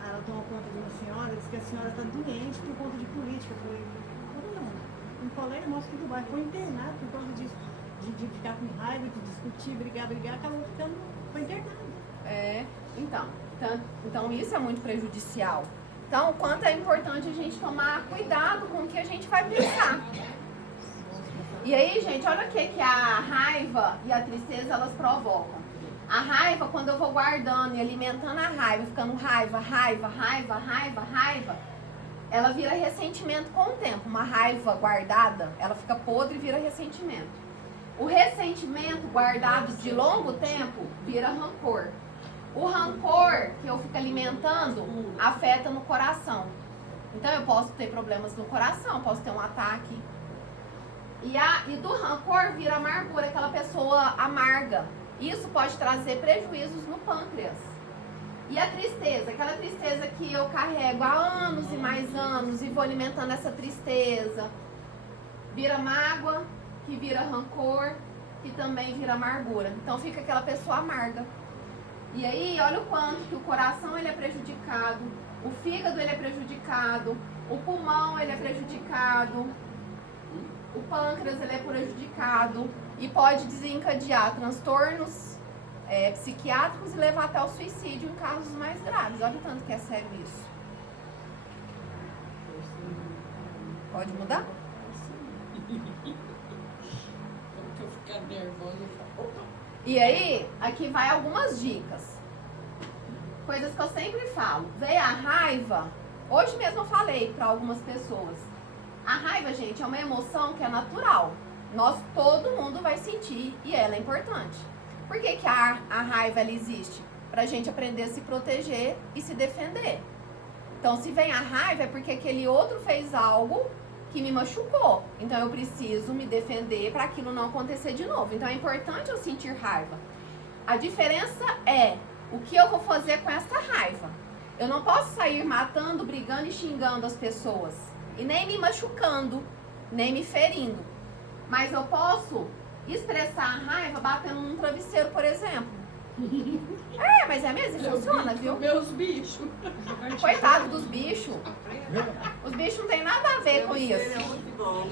ela tomou conta de uma senhora, disse que a senhora está doente por conta de política. Eu falei, não. Um colega nosso aqui do bairro foi internado por causa disso. De ficar com raiva, de discutir, brigar, acabou foi internado. Então isso é muito prejudicial. Então, o quanto é importante a gente tomar cuidado com o que a gente vai pensar. E aí, gente, olha o que a raiva e a tristeza, elas provocam. A raiva, quando eu vou guardando e alimentando a raiva, ficando raiva, ela vira ressentimento com o tempo. Uma raiva guardada, ela fica podre e vira ressentimento. O ressentimento guardado de longo tempo vira rancor. O rancor que eu fico alimentando afeta no coração. Então eu posso ter problemas no coração, posso ter um ataque. E do rancor vira amargura, aquela pessoa amarga. Isso pode trazer prejuízos no pâncreas. E a tristeza, aquela tristeza que eu carrego há anos e mais anos e vou alimentando essa tristeza. Vira mágoa, que vira rancor, que também vira amargura. Então fica aquela pessoa amarga. E aí, olha o quanto que o coração ele é prejudicado, o fígado ele é prejudicado, o pulmão ele é prejudicado, o pâncreas ele é prejudicado e pode desencadear transtornos psiquiátricos e levar até o suicídio em casos mais graves. Olha o tanto que é sério isso. Pode mudar? E aí, aqui vai algumas dicas. Coisas que eu sempre falo. Veio a raiva. Hoje mesmo eu falei para algumas pessoas. A raiva, gente, é uma emoção que é natural. Todo mundo vai sentir e ela é importante. Por que a raiva ela existe? Pra gente aprender a se proteger e se defender. Então, se vem a raiva é porque aquele outro fez algo que me machucou. Então eu preciso me defender para aquilo não acontecer de novo. Então é importante eu sentir raiva. A diferença é o que eu vou fazer com essa raiva. Eu não posso sair matando, brigando e xingando as pessoas. E nem me machucando, nem me ferindo. Mas eu posso expressar a raiva batendo num travesseiro, por exemplo. Mas é mesmo, funciona, viu? Meus bichos. Coitado dos bichos. Os bichos não tem nada a ver com isso. É muito bom.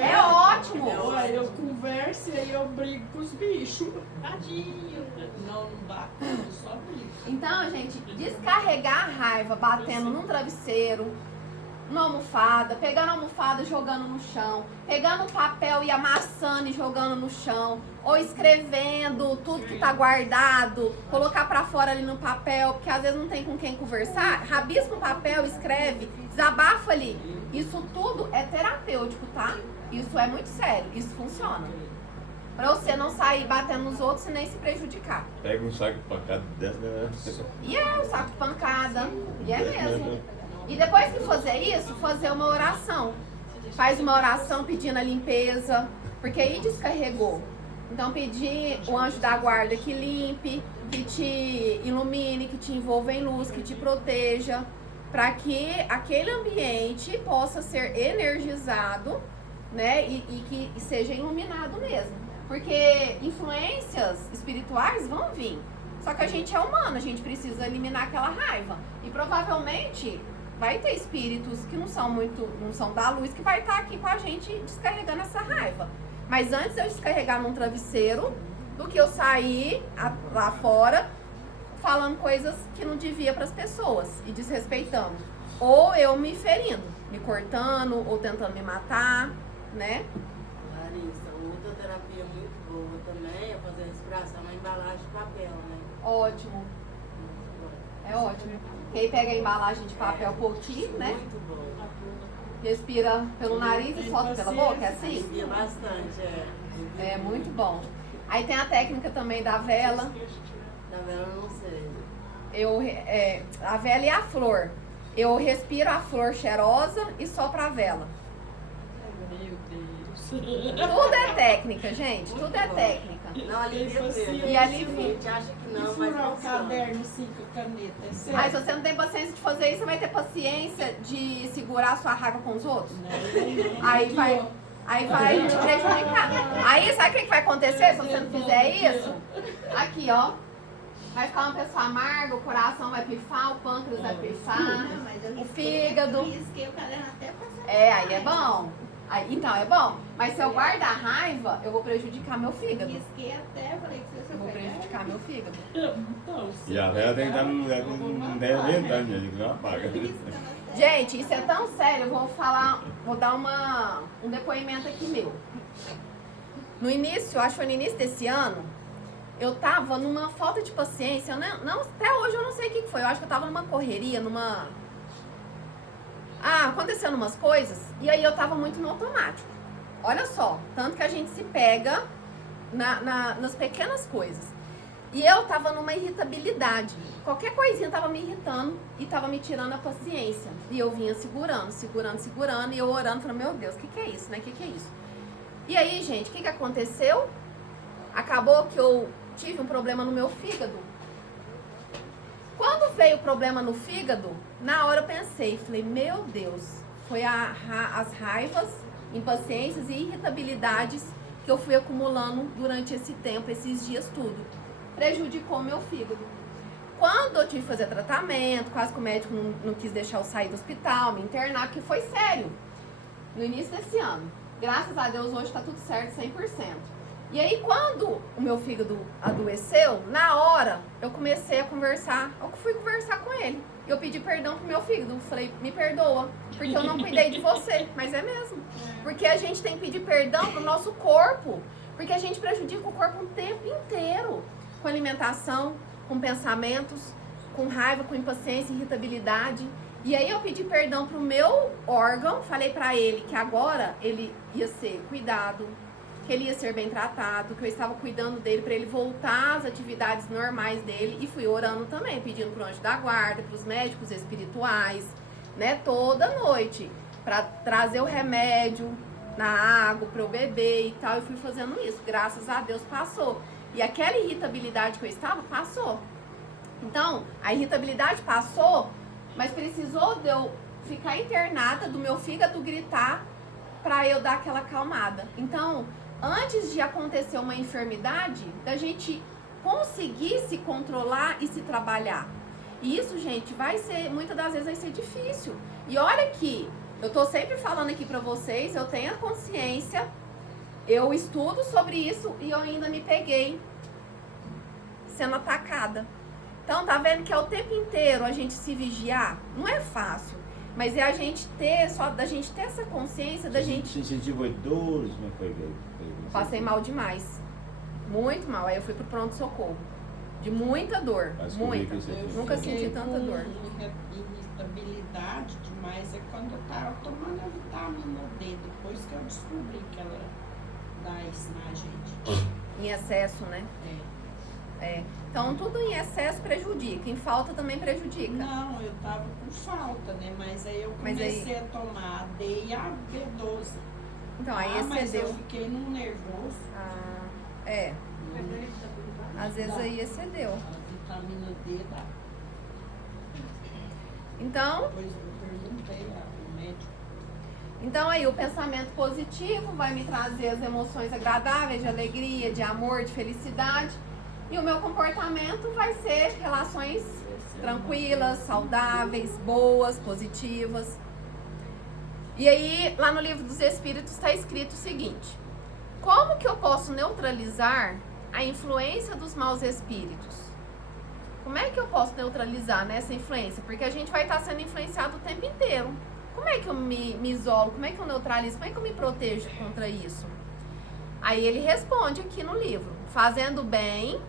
É ótimo. Eu converso e aí eu brigo com os bichos. Tadinho. Não bato, só brigo. Então, gente, descarregar a raiva batendo num travesseiro, numa almofada, pegando a almofada e jogando no chão, pegando um papel e amassando e jogando no chão, ou escrevendo tudo que tá guardado, colocar pra fora ali no papel, porque às vezes não tem com quem conversar, rabisca o papel, escreve, desabafa ali. Isso tudo é terapêutico, tá? Isso é muito sério, isso funciona. Pra você não sair batendo nos outros e nem se prejudicar. Pega um saco de pancada dessa, né? E é um saco de pancada, e é mesmo. E depois que fazer isso, fazer uma oração. Faz uma oração pedindo a limpeza, porque aí descarregou. Então pedir o anjo da guarda que limpe, que te ilumine, que te envolva em luz, que te proteja, para que aquele ambiente possa ser energizado, né, e que seja iluminado mesmo. Porque influências espirituais vão vir. Só que a gente é humano, a gente precisa eliminar aquela raiva. E provavelmente vai ter espíritos que não são da luz, que vai estar aqui com a gente descarregando essa raiva. Mas antes eu descarregar num travesseiro do que eu sair lá fora falando coisas que não devia para as pessoas e desrespeitando. Ou eu me ferindo, me cortando ou tentando me matar, né? Larissa, outra terapia muito boa também é fazer respiração na embalagem de papel, né? Ótimo. É ótimo. Quem pega a embalagem de papel por aqui, né? Muito bom. Respira pelo nariz e solta pela boca, é assim? Respira bastante, É muito bom. Aí tem a técnica também da vela. Da vela eu não sei. A vela e a flor. Eu respiro a flor cheirosa e sopro a vela. Meu Deus. Tudo é técnica, gente. Tudo é técnica. Não, alivia mesmo. E alivia. A gente acha que E não, mas furar o funciona. caderno assim com a caneta, é sério? Mas se você não tem paciência de fazer isso, você vai ter paciência de segurar a sua raiva com os outros? Aí vai te prejudicar. Aí sabe o que vai acontecer se você não fizer isso? Aqui, ó. Vai ficar uma pessoa amarga, o coração vai pifar, o pâncreas vai pifar, Não, mas eu o fígado. risquei o caderno até passar. Aí é bom. Então é bom. Mas se eu guardar a raiva, eu vou prejudicar meu fígado. Risquei até, falei que se eu Eu vou prejudicar meu fígado. Então, E a vela tem que estar num lugar que não deve ventar, né? Não apaga. Gente, isso é tão sério, eu vou dar um depoimento aqui meu. No início, acho que foi no início desse ano, eu tava numa falta de paciência, até hoje eu não sei o que foi, eu acho que eu tava numa correria, acontecendo umas coisas, e aí eu tava muito no automático. Olha só, tanto que a gente se pega nas pequenas coisas. E eu tava numa irritabilidade. Qualquer coisinha tava me irritando e tava me tirando a paciência. E eu vinha segurando, e eu orando, falando, meu Deus, o que é isso, né? O que é isso? E aí, gente, o que aconteceu? Acabou que eu tive um problema no meu fígado. Quando veio o problema no fígado, na hora eu pensei, falei, meu Deus, foi as raivas, impaciências e irritabilidades que eu fui acumulando durante esse tempo, esses dias tudo. Prejudicou meu fígado. Quando eu tive que fazer tratamento, quase que o médico não quis deixar eu sair do hospital, me internar, porque foi sério. No início desse ano. Graças a Deus, hoje tá tudo certo, 100%. E aí, quando o meu fígado adoeceu, na hora, eu comecei a conversar, eu fui conversar com ele. Eu pedi perdão pro meu fígado, falei, me perdoa, porque eu não cuidei de você. Mas é mesmo. Porque a gente tem que pedir perdão pro nosso corpo, porque a gente prejudica o corpo o tempo inteiro. Com alimentação, com pensamentos, com raiva, com impaciência, irritabilidade. E aí eu pedi perdão pro meu órgão, falei pra ele que agora ele ia ser cuidado, que ele ia ser bem tratado, que eu estava cuidando dele para ele voltar às atividades normais dele, e fui orando também, pedindo pro anjo da guarda, pros médicos espirituais, né, toda noite, para trazer o remédio na água para eu beber e tal, e fui fazendo isso. Graças a Deus passou. E aquela irritabilidade que eu estava, passou. Então, a irritabilidade passou, mas precisou de eu ficar internada, do meu fígado gritar, para eu dar aquela acalmada. Então, antes de acontecer uma enfermidade, da gente conseguir se controlar e se trabalhar. E isso, gente, muitas das vezes vai ser difícil. E olha que eu tô sempre falando aqui pra vocês, eu tenho a consciência, eu estudo sobre isso e eu ainda me peguei sendo atacada. Então, tá vendo que é o tempo inteiro a gente se vigiar? Não é fácil. Mas é a gente ter, só da gente ter essa consciência da gente... Você sentiu dores? Como foi? Passei mal demais. Muito mal. Aí eu fui pro pronto-socorro. De muita dor. Muita. Nunca senti tanta dor. Irritabilidade demais é quando eu tava tomando a vitamina D. Depois que eu descobri que ela dá isso na gente. Em excesso, né? É. Então, tudo em excesso prejudica. Em falta também prejudica. Não, eu tava com falta, né? Mas aí eu comecei a tomar a D e a B12. Então, aí excedeu. Mas eu fiquei num nervoso. É. Às vezes aí excedeu. A vitamina D dá. Então... Depois eu perguntei ao médico. Então aí o pensamento positivo vai me trazer as emoções agradáveis, de alegria, de amor, de felicidade. E o meu comportamento vai ser relações tranquilas, saudáveis, boas, positivas. E aí, lá no Livro dos Espíritos está escrito o seguinte: como que eu posso neutralizar a influência dos maus espíritos? Como é que eu posso neutralizar, né, essa influência? Porque a gente vai estar sendo influenciado o tempo inteiro. Como é que eu me isolo? Como é que eu neutralizo? Como é que eu me protejo contra isso? Aí ele responde aqui no livro: fazendo bem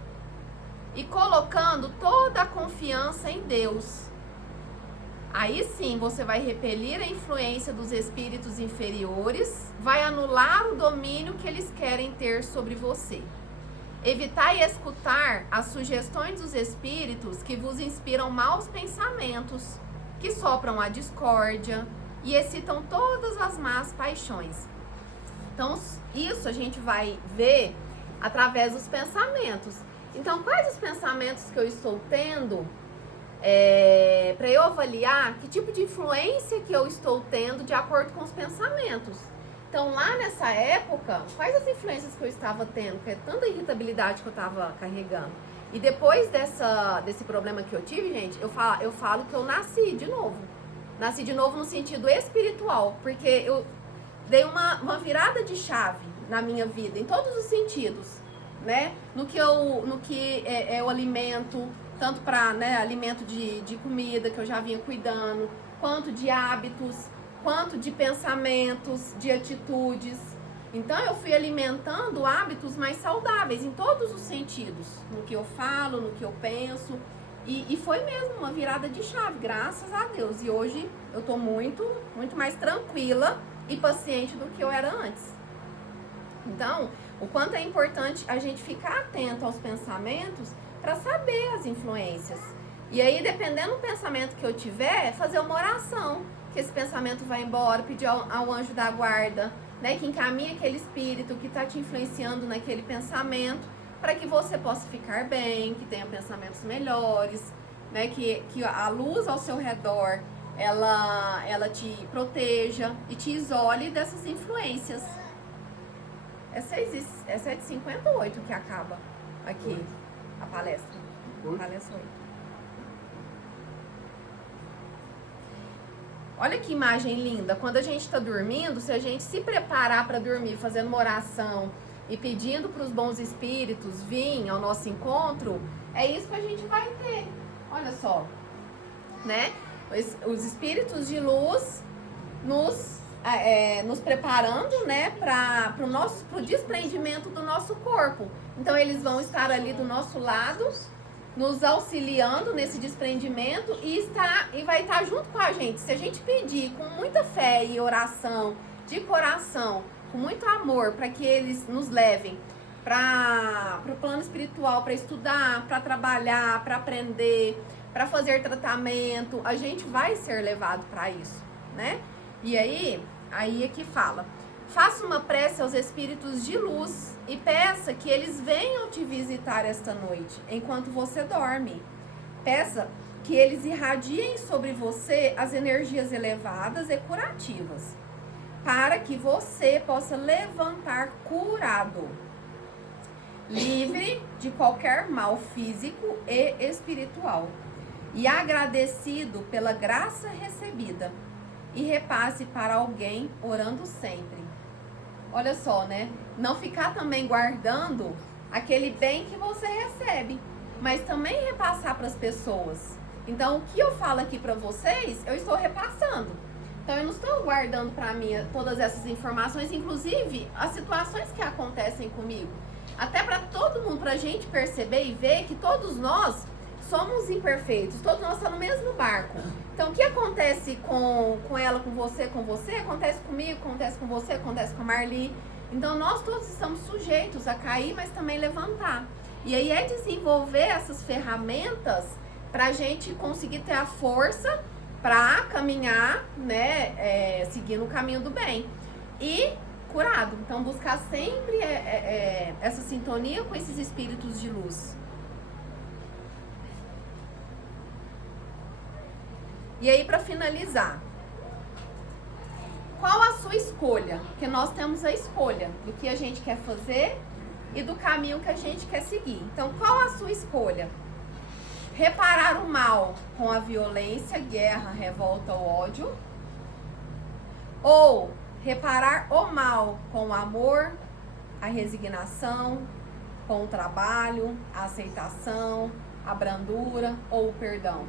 e colocando toda a confiança em Deus. Aí sim você vai repelir a influência dos espíritos inferiores, vai anular o domínio que eles querem ter sobre você. Evitai escutar as sugestões dos espíritos que vos inspiram maus pensamentos, que sopram a discórdia e excitam todas as más paixões. Então, isso a gente vai ver através dos pensamentos. Então, quais os pensamentos que eu estou tendo para eu avaliar que tipo de influência que eu estou tendo de acordo com os pensamentos? Então, lá nessa época, quais as influências que eu estava tendo? Que é tanta irritabilidade que eu estava carregando. E depois desse problema que eu tive, gente, eu falo que eu nasci de novo. Nasci de novo no sentido espiritual, porque eu dei uma virada de chave na minha vida, em todos os sentidos, né? No que eu alimento, tanto para, né, alimento de comida que eu já vinha cuidando, quanto de hábitos, quanto de pensamentos, de atitudes. Então eu fui alimentando hábitos mais saudáveis em todos os sentidos, no que eu falo, no que eu penso, e foi mesmo uma virada de chave, graças a Deus. E hoje eu tô muito mais tranquila e paciente do que eu era antes. Então, o quanto é importante a gente ficar atento aos pensamentos para saber as influências. E aí, dependendo do pensamento que eu tiver, fazer uma oração, que esse pensamento vai embora, pedir ao anjo da guarda, né, que encaminhe aquele espírito que está te influenciando naquele pensamento, para que você possa ficar bem, que tenha pensamentos melhores, né, que a luz ao seu redor, ela te proteja e te isole dessas influências. É 7h58 que acaba aqui a palestra. A palestra 8. Olha que imagem linda. Quando a gente está dormindo, se a gente se preparar para dormir, fazendo uma oração e pedindo para os bons espíritos virem ao nosso encontro, é isso que a gente vai ter. Olha só, né? Os espíritos de luz nos preparando, né, para o desprendimento do nosso corpo. Então eles vão estar ali do nosso lado, nos auxiliando nesse desprendimento e vai estar junto com a gente. Se a gente pedir com muita fé e oração, de coração, com muito amor, para que eles nos levem para o plano espiritual, para estudar, para trabalhar, para aprender, para fazer tratamento, a gente vai ser levado para isso, né? E aí é que fala: faça uma prece aos espíritos de luz e peça que eles venham te visitar esta noite, enquanto você dorme. Peça que eles irradiem sobre você as energias elevadas e curativas, para que você possa levantar curado, livre de qualquer mal físico e espiritual, e agradecido pela graça recebida, e repasse para alguém orando sempre. Olha só, né? Não ficar também guardando aquele bem que você recebe, mas também repassar para as pessoas. Então, o que eu falo aqui pra vocês, eu estou repassando. Então, eu não estou guardando pra mim todas essas informações, inclusive as situações que acontecem comigo. Até pra todo mundo, pra gente perceber e ver que todos nós somos imperfeitos, todos nós estamos no mesmo barco. Então, o que acontece com ela, com você, acontece comigo, acontece com você, acontece com a Marli. Então, nós todos estamos sujeitos a cair, mas também levantar. E aí é desenvolver essas ferramentas para a gente conseguir ter a força para caminhar, né, seguindo o caminho do bem. E curado. Então, buscar sempre essa sintonia com esses espíritos de luz. E aí, para finalizar, qual a sua escolha? Porque nós temos a escolha do que a gente quer fazer e do caminho que a gente quer seguir. Então, qual a sua escolha? Reparar o mal com a violência, guerra, revolta ou ódio? Ou reparar o mal com o amor, a resignação, com o trabalho, a aceitação, a brandura ou o perdão?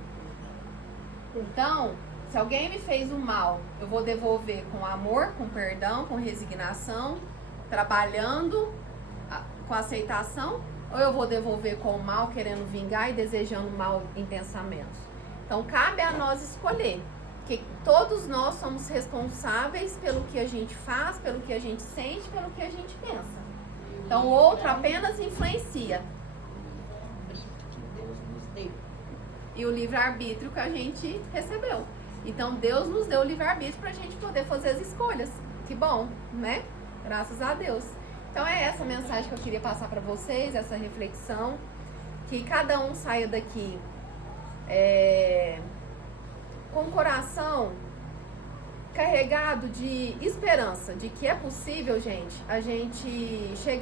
Então, se alguém me fez o mal, eu vou devolver com amor, com perdão, com resignação, trabalhando com aceitação, ou eu vou devolver com o mal, querendo vingar e desejando mal em pensamentos? Então, cabe a nós escolher, que todos nós somos responsáveis pelo que a gente faz, pelo que a gente sente, pelo que a gente pensa. Então, o outro apenas influencia. E o livre-arbítrio que a gente recebeu. Então, Deus nos deu o livre-arbítrio para a gente poder fazer as escolhas. Que bom, né? Graças a Deus. Então, é essa mensagem que eu queria passar para vocês, essa reflexão. Que cada um saia daqui com o coração carregado de esperança, de que é possível, gente, a gente chegar